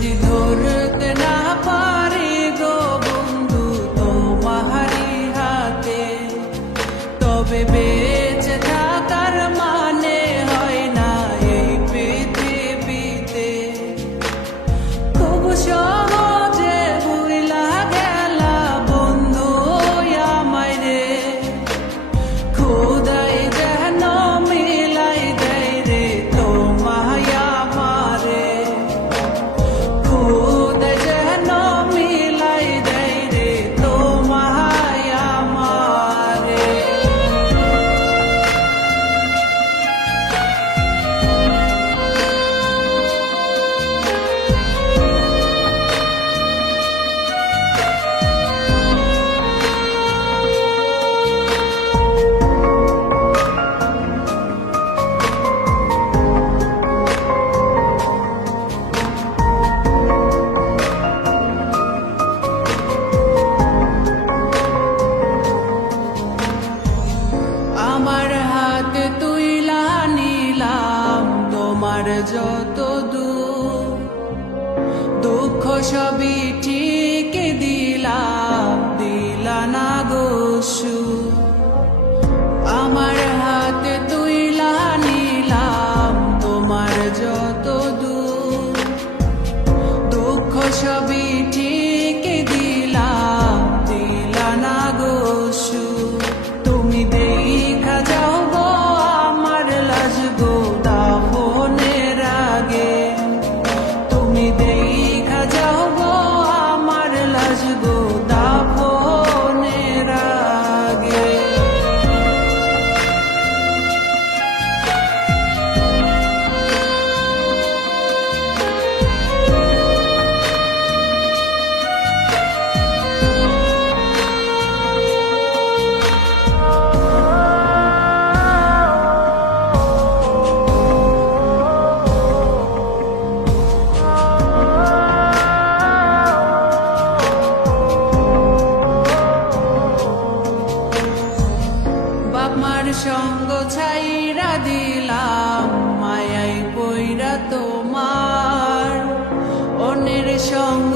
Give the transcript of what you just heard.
যদি ধরতে না পারি গো বন্ধু তোমারি হাতে, তবে বেঁচে থাকার মানে হয় না এই পৃথিবীতে। খুব সহজে ভুইলা গেলা বন্ধু আমায় রে, খোদাই যেন মিলাই দেয় রে তোমায় আমারে, খোদাই যেন মিলাই দেয় রে তোমায় আমারে। আমার হাতে তুইলা নিলাম তোমার যত দুঃখ সবই ঠিক দিলাম, দিলা না গো সুখ। আমার হাতে তুইলা নিলাম তোমার যত দুঃখ সবই ঠিক দিলাম, দিলা না গো সুখ। তুমি দেখা যাও গো আমার লাজ গো দাফনের আগে, তুমি দেখা যাও গো আমার লাজ গো দাফনের আগে। বাপমার সঙ্গ ছাইরা দিলাম মায়াই পইরা তোমার, অন্যের সঙ্গ